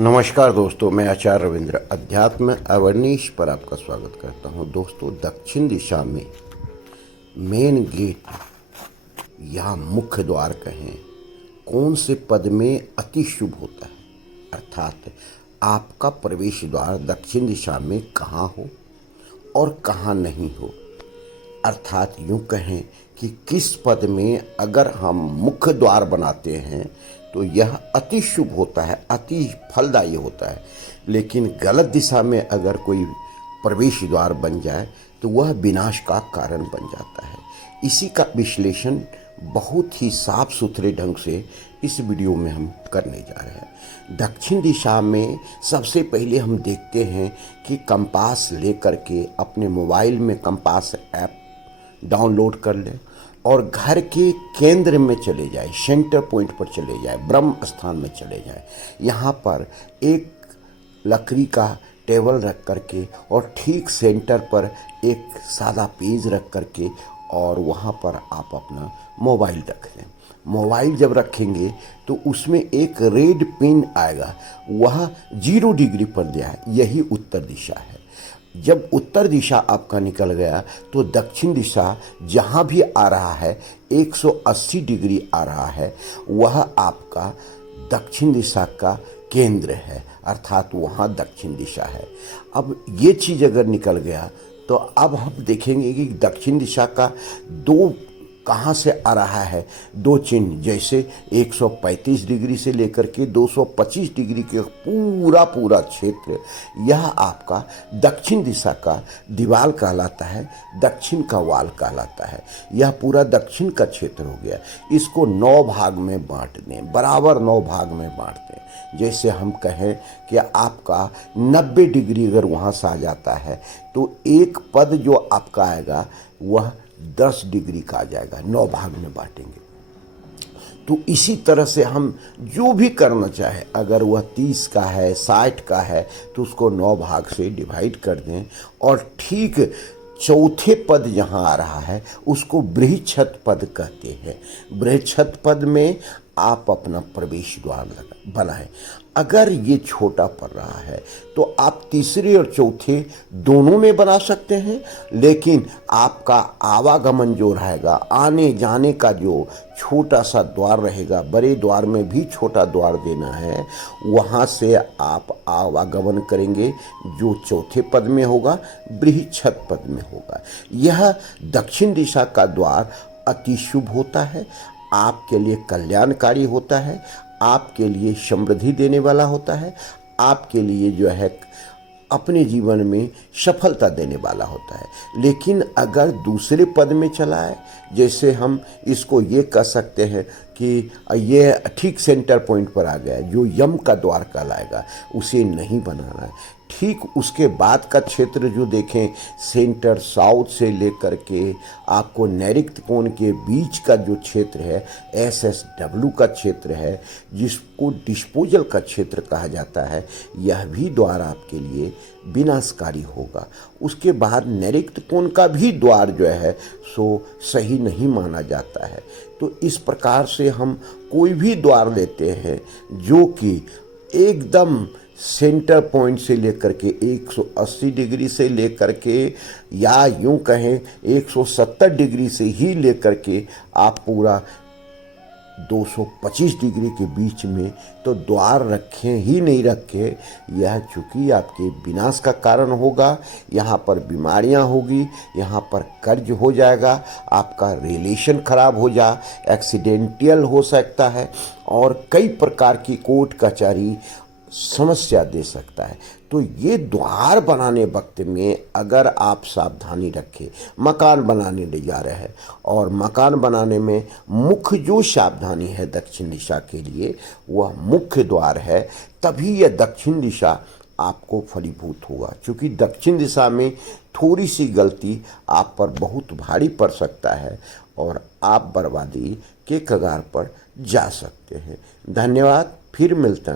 नमस्कार दोस्तों, मैं आचार्य रविंद्र अध्यात्म अवनीश पर आपका स्वागत करता हूं। दोस्तों, दक्षिण दिशा में मेन गेट या मुख्य द्वार कहें, कौन से पद में अति शुभ होता है, अर्थात आपका प्रवेश द्वार दक्षिण दिशा में कहाँ हो और कहाँ नहीं हो। अर्थात यूँ कहें कि किस पद में अगर हम मुख्य द्वार बनाते हैं तो यह अति शुभ होता है, अति फलदायी होता है। लेकिन गलत दिशा में अगर कोई प्रवेश द्वार बन जाए तो वह विनाश का कारण बन जाता है। इसी का विश्लेषण बहुत ही साफ सुथरे ढंग से इस वीडियो में हम करने जा रहे हैं। दक्षिण दिशा में सबसे पहले हम देखते हैं कि कंपास लेकर के अपने मोबाइल में कंपास ऐप डाउनलोड कर लें और घर के केंद्र में चले जाए, सेंटर पॉइंट पर चले जाए, ब्रह्म स्थान में चले जाए। यहाँ पर एक लकड़ी का टेबल रख करके और ठीक सेंटर पर एक सादा पेज रख करके और वहाँ पर आप अपना मोबाइल रख लें। मोबाइल जब रखेंगे तो उसमें एक रेड पिन आएगा, वह 0 डिग्री पर दिया है, यही उत्तर दिशा है। जब उत्तर दिशा आपका निकल गया तो दक्षिण दिशा जहाँ भी आ रहा है 180 डिग्री आ रहा है, वह आपका दक्षिण दिशा का केंद्र है, अर्थात वहाँ दक्षिण दिशा है। अब ये चीज़ अगर निकल गया तो अब हम देखेंगे कि दक्षिण दिशा का दो कहाँ से आ रहा है, दो चिन्ह, जैसे 135 डिग्री से लेकर के 225 डिग्री के पूरा क्षेत्र, यह आपका दक्षिण दिशा का दीवार कहलाता है, दक्षिण का वाल कहलाता है। यह पूरा दक्षिण का क्षेत्र हो गया। इसको 9 भाग में बांट दें, बराबर 9 भाग में बांट दें। जैसे हम कहें कि आपका 90 डिग्री अगर वहाँ से आ जाता है तो एक पद जो आपका आएगा वह 10 डिग्री का आ जाएगा, 9 भाग में बांटेंगे। तो इसी तरह से हम जो भी करना चाहे, अगर वह 30 का है, 60 का है, तो उसको 9 भाग से डिवाइड कर दें और ठीक चौथे पद जहाँ आ रहा है उसको बृहच्छत पद कहते हैं। बृहच्छत पद में आप अपना प्रवेश द्वार बनाएं। अगर ये छोटा पड़ रहा है तो आप तीसरे और चौथे दोनों में बना सकते हैं, लेकिन आपका आवागमन जो रहेगा, आने जाने का जो छोटा सा द्वार रहेगा, बड़े द्वार में भी छोटा द्वार देना है, वहाँ से आप आवागमन करेंगे जो चौथे पद में होगा, बृहच्छत पद में होगा। यह दक्षिण दिशा का द्वार अति शुभ होता है, आपके लिए कल्याणकारी होता है, आपके लिए समृद्धि देने वाला होता है, आपके लिए जो है अपने जीवन में सफलता देने वाला होता है। लेकिन अगर दूसरे पद में चला है, जैसे हम इसको ये कह सकते हैं कि ये ठीक सेंटर पॉइंट पर आ गया, जो यम का द्वार कहलाएगा, उसे नहीं बनाना है। ठीक उसके बाद का क्षेत्र जो देखें, सेंटर साउथ से लेकर के आपको नैऋत्य कोण के बीच का जो क्षेत्र है, SSW का क्षेत्र है, जिसको डिस्पोजल का क्षेत्र कहा जाता है, यह भी द्वार आपके लिए विनाशकारी होगा। उसके बाद नैऋत्य कोण का भी द्वार जो है सो सही नहीं माना जाता है। तो इस प्रकार से हम कोई भी द्वार लेते हैं जो कि एकदम सेंटर पॉइंट से लेकर के 180 डिग्री से लेकर के, या यूं कहें 170 डिग्री से ही लेकर के आप पूरा 225 डिग्री के बीच में तो द्वार रखें ही नहीं रखें। यह चूँकि आपके विनाश का कारण होगा, यहाँ पर बीमारियाँ होगी, यहाँ पर कर्ज हो जाएगा, आपका रिलेशन खराब हो जा, एक्सीडेंटल हो सकता है और कई प्रकार की कोर्ट कचहरी समस्या दे सकता है। तो ये द्वार बनाने वक्त में अगर आप सावधानी रखें, मकान बनाने ले जा रहे हैं और मकान बनाने में मुख्य जो सावधानी है दक्षिण दिशा के लिए, वह मुख्य द्वार है, तभी यह दक्षिण दिशा आपको फलीभूत होगा। क्योंकि दक्षिण दिशा में थोड़ी सी गलती आप पर बहुत भारी पड़ सकता है और आप बर्बादी के कगार पर जा सकते हैं। धन्यवाद, फिर मिलते हैं।